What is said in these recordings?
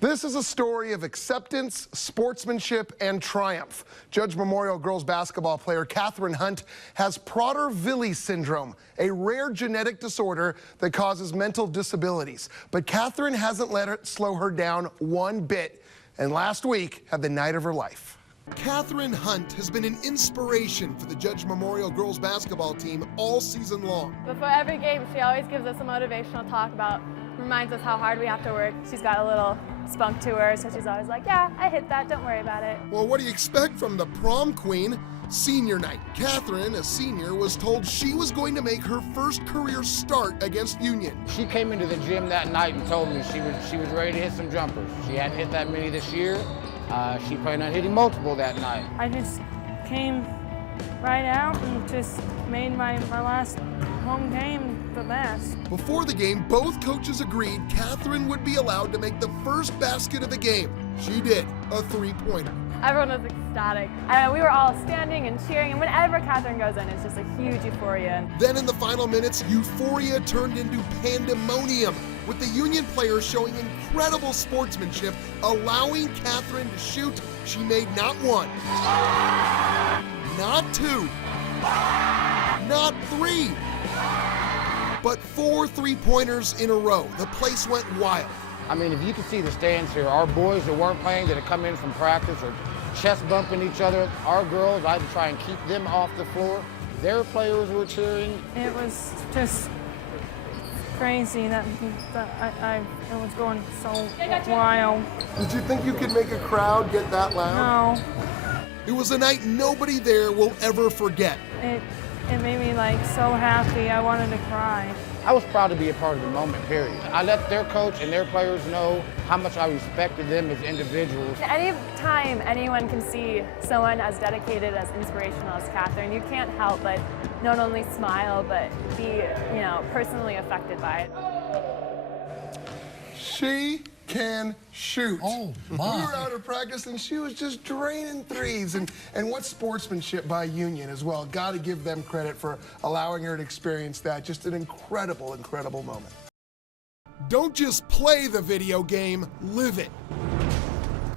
This is a story of acceptance, sportsmanship, and triumph. Judge Memorial girls basketball player Catherine Hunt has Prader-Willi syndrome, a rare genetic disorder that causes mental disabilities. But Catherine hasn't let it slow her down one bit, and last week had the night of her life. Catherine Hunt has been an inspiration for the Judge Memorial girls basketball team all season long. Before every game, she always gives us a motivational talk reminds us how hard we have to work. She's got a little spunk to her, so she's always like, yeah, I hit that, don't worry about it. Well, what do you expect from the prom queen? Senior night. Catherine, a senior, was told she was going to make her first career start against Union. She came into the gym that night and told me she was ready to hit some jumpers. She hadn't hit that many this year. She planned on hitting multiple that night. I just came right out and just made my last home game the best. Before the game, both coaches agreed Catherine would be allowed to make the first basket of the game. She did, a three-pointer. Everyone was ecstatic. We were all standing and cheering, and whenever Catherine goes in, it's just a huge euphoria. Then in the final minutes, euphoria turned into pandemonium, with the Union players showing incredible sportsmanship, allowing Catherine to shoot. She made not one, not two, not three, but 4 3-pointers in a row. The place went wild. I mean, if you can see the stands here, our boys that weren't playing, that had come in from practice, are chest bumping each other. Our girls, I had to try and keep them off the floor. Their players were cheering. It was just crazy that it was going so wild. Did you think you could make a crowd get that loud? No. It was a night nobody there will ever forget. It made me so happy. I wanted to cry. I was proud to be a part of the moment, period. I let their coach and their players know how much I respected them as individuals. Any time anyone can see someone as dedicated, as inspirational as Catherine, you can't help but not only smile, but be, personally affected by it. She can shoot. Oh, my. We were out of practice and she was just draining threes. And what sportsmanship by Union as well. Got to give them credit for allowing her to experience that. Just an incredible, incredible moment. Don't just play the video game, live it.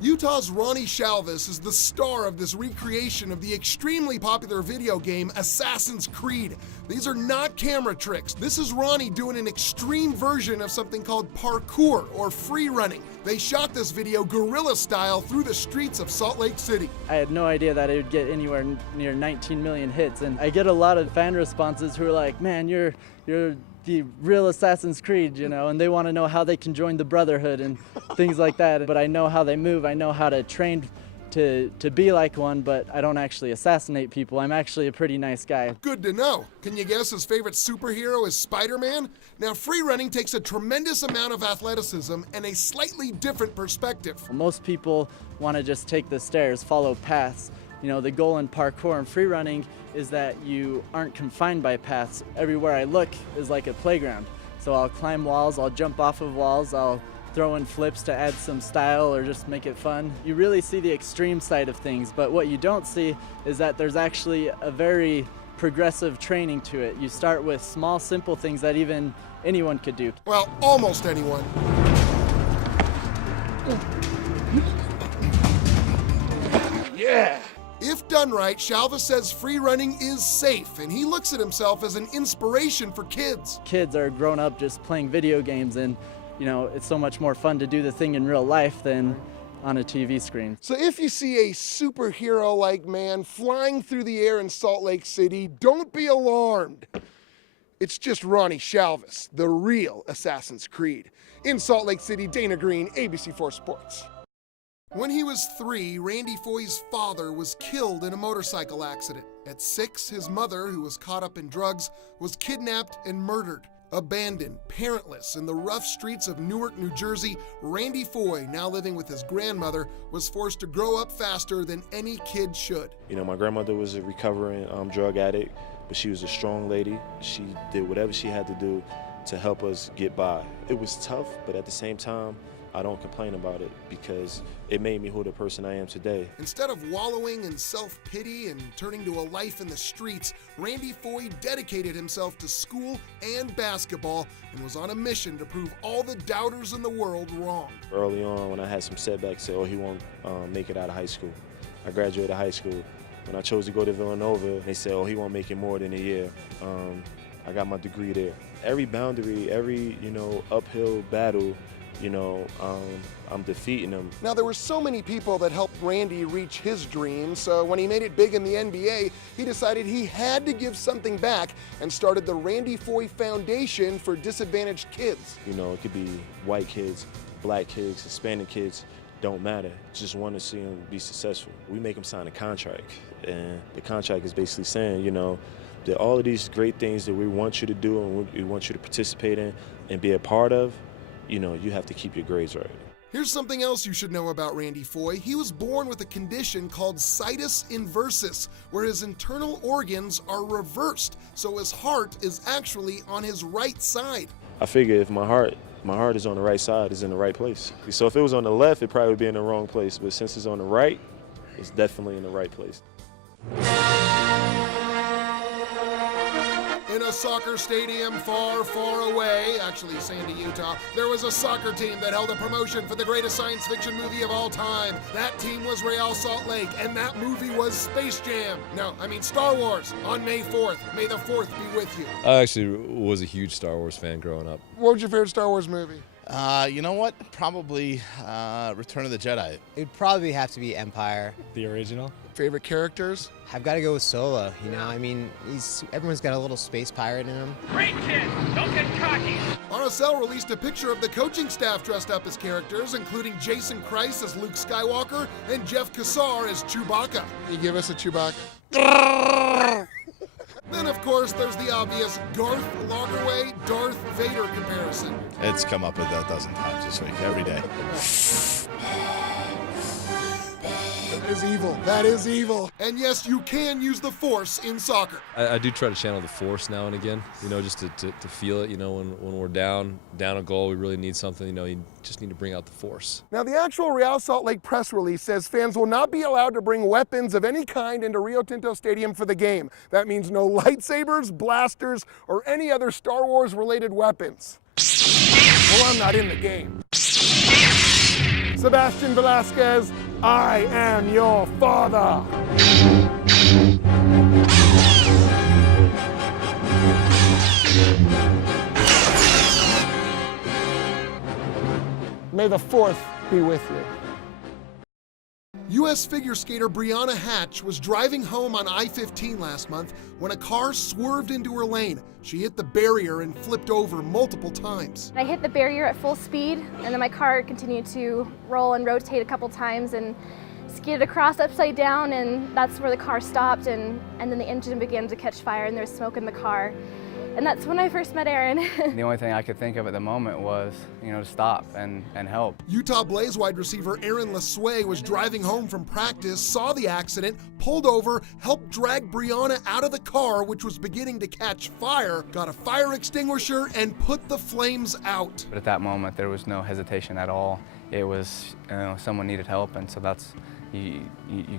Utah's Ronnie Shalvis is the star of this recreation of the extremely popular video game Assassin's Creed. These are not camera tricks. This is Ronnie doing an extreme version of something called parkour or free running. They shot this video guerrilla style through the streets of Salt Lake City. I had no idea that it would get anywhere near 19 million hits, and I get a lot of fan responses who are like, man, you're the real Assassin's Creed, and they want to know how they can join the Brotherhood and things like that. But I know how they move. I know how to train to be like one, but I don't actually assassinate people. I'm actually a pretty nice guy. Good to know. Can you guess his favorite superhero is Spider-Man? Now, free running takes a tremendous amount of athleticism and a slightly different perspective. Most people want to just take the stairs, follow paths. The goal in parkour and free running is that you aren't confined by paths. Everywhere I look is like a playground. So I'll climb walls, I'll jump off of walls, I'll throw in flips to add some style or just make it fun. You really see the extreme side of things, but what you don't see is that there's actually a very progressive training to it. You start with small, simple things that even anyone could do. Well, almost anyone. Yeah! If done right, Shalva says free running is safe, and he looks at himself as an inspiration for kids. Kids are grown up just playing video games, and it's so much more fun to do the thing in real life than on a TV screen. So if you see a superhero-like man flying through the air in Salt Lake City, don't be alarmed. It's just Ronnie Shalvis, the real Assassin's Creed. In Salt Lake City, Dana Greene, ABC4 Sports. When he was 3, Randy Foy's father was killed in a motorcycle accident. At 6, his mother, who was caught up in drugs, was kidnapped and murdered. Abandoned, parentless, in the rough streets of Newark, New Jersey, Randy Foy, now living with his grandmother, was forced to grow up faster than any kid should. My grandmother was a recovering drug addict, but she was a strong lady. She did whatever she had to do to help us get by. It was tough, but at the same time, I don't complain about it because it made me who the person I am today. Instead of wallowing in self-pity and turning to a life in the streets, Randy Foye dedicated himself to school and basketball and was on a mission to prove all the doubters in the world wrong. Early on, when I had some setbacks, said, oh, he won't make it out of high school. I graduated high school. When I chose to go to Villanova, they said, oh, he won't make it more than a year. I got my degree there. Every boundary, every, uphill battle, I'm defeating them. Now, there were so many people that helped Randy reach his dream, so when he made it big in the NBA, he decided he had to give something back and started the Randy Foye Foundation for disadvantaged kids. It could be white kids, black kids, Hispanic kids, don't matter. Just want to see them be successful. We make them sign a contract, and the contract is basically saying, that all of these great things that we want you to do and we want you to participate in and be a part of, you have to keep your grades right. Here's something else you should know about Randy Foye. He was born with a condition called situs inversus, where his internal organs are reversed, so his heart is actually on his right side. I figure if my heart is on the right side, it's in the right place. So if it was on the left, it'd probably be in the wrong place, but since it's on the right, it's definitely in the right place. In a soccer stadium far, far away, actually Sandy, Utah, there was a soccer team that held a promotion for the greatest science fiction movie of all time. That team was Real Salt Lake, and that movie was Space Jam. No, I mean Star Wars on May 4th. May the 4th be with you. I actually was a huge Star Wars fan growing up. What was your favorite Star Wars movie? You know what? Probably Return of the Jedi. It'd probably have to be Empire. The original? Favorite characters? I've got to go with Solo. Everyone's got a little space pirate in him. Great kid, don't get cocky. RSL released a picture of the coaching staff dressed up as characters, including Jason Christ as Luke Skywalker and Jeff Cassar as Chewbacca. You give us a Chewbacca? Then, of course, there's the obvious Garth Lagerwey, Darth Vader comparison. It's come up a dozen times this week, every day. That is evil. That is evil. And yes, you can use the Force in soccer. I do try to channel the Force now and again, just to feel it, when we're down a goal, we really need something, you just need to bring out the Force. Now, the actual Real Salt Lake press release says fans will not be allowed to bring weapons of any kind into Rio Tinto Stadium for the game. That means no lightsabers, blasters, or any other Star Wars-related weapons. Well, I'm not in the game. Sebastian Velasquez, I am your father. May the 4th be with you. U.S. figure skater Brianna Hatch was driving home on I-15 last month when a car swerved into her lane. She hit the barrier and flipped over multiple times. I hit the barrier at full speed, and then my car continued to roll and rotate a couple times and skidded across upside down, and that's where the car stopped, and then the engine began to catch fire and there was smoke in the car. And that's when I first met Aaron. The only thing I could think of at the moment was, to stop and help. Utah Blaze wide receiver Aaron LeSueur was driving home from practice, saw the accident, pulled over, helped drag Brianna out of the car, which was beginning to catch fire, got a fire extinguisher, and put the flames out. But at that moment, there was no hesitation at all. It was, someone needed help, and so that's, you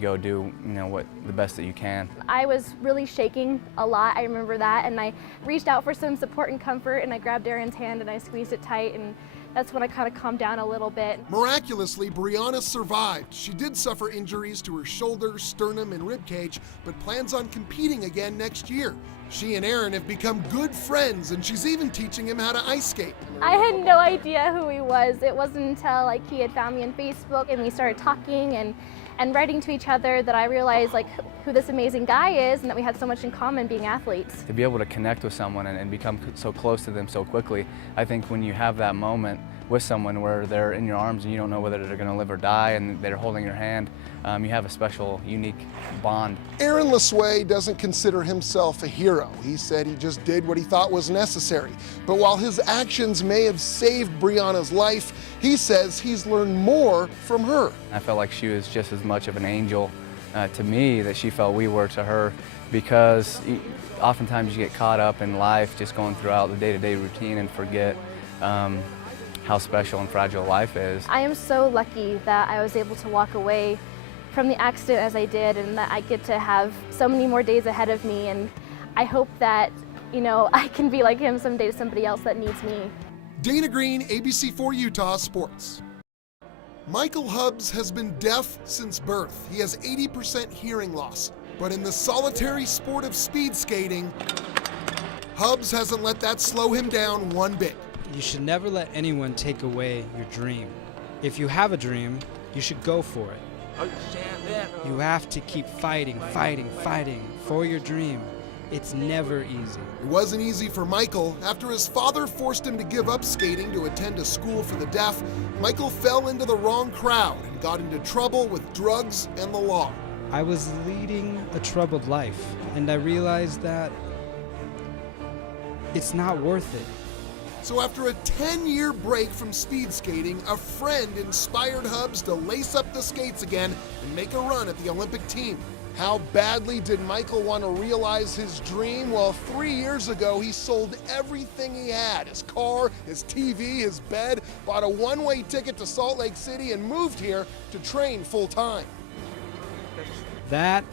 go do what the best that you can. I was really shaking a lot, I remember that, and I reached out for some support and comfort, and I grabbed Aaron's hand and I squeezed it tight, and that's when I kind of calmed down a little bit. Miraculously, Brianna survived. She did suffer injuries to her shoulder, sternum, and ribcage, but plans on competing again next year. She and Aaron have become good friends, and she's even teaching him how to ice skate. I had no idea who he was. It wasn't until he had found me on Facebook and we started talking and writing to each other that I realized who this amazing guy is and that we had so much in common being athletes. To be able to connect with someone and become so close to them so quickly, I think when you have that moment with someone where they're in your arms and you don't know whether they're going to live or die and they're holding your hand, you have a special, unique bond. Aaron LeSueur doesn't consider himself a hero. He said he just did what he thought was necessary. But while his actions may have saved Brianna's life, he says he's learned more from her. I felt like she was just as much of an angel to me that she felt we were to her, because oftentimes you get caught up in life just going throughout the day-to-day routine and forget how special and fragile life is. I am so lucky that I was able to walk away from the accident as I did, and that I get to have so many more days ahead of me, and I hope that, you know, I can be like him someday to somebody else that needs me. Dana Greene, ABC4 Utah Sports. Michael Hubbs has been deaf since birth. He has 80% hearing loss. But in the solitary sport of speed skating, Hubbs hasn't let that slow him down one bit. You should never let anyone take away your dream. If you have a dream, you should go for it. You have to keep fighting for your dream. It's never easy. It wasn't easy for Michael. After his father forced him to give up skating to attend a school for the deaf, Michael fell into the wrong crowd and got into trouble with drugs and the law. I was leading a troubled life, and I realized that it's not worth it. So after a 10-year break from speed skating, a friend inspired Hubbs to lace up the skates again and make a run at the Olympic team. How badly did Michael want to realize his dream? Well, 3 years ago, he sold everything he had, his car, his TV, his bed, bought a one-way ticket to Salt Lake City and moved here to train full-time. That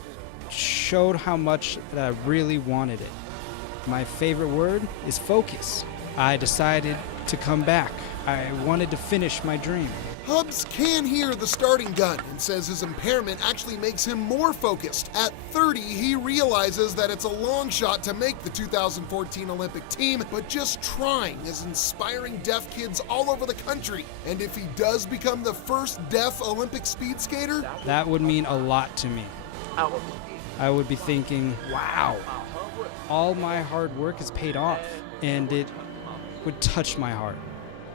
showed how much that I really wanted it. My favorite word is focus. I decided to come back. I wanted to finish my dream. Hubbs can hear the starting gun and says his impairment actually makes him more focused. At 30, he realizes that it's a long shot to make the 2014 Olympic team, but just trying is inspiring deaf kids all over the country. And if he does become the first deaf Olympic speed skater, that would mean a lot to me. I would be thinking, wow, all my hard work has paid off, and it would touch my heart.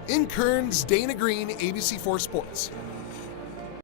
In Kearns, Dana Greene, ABC4 Sports.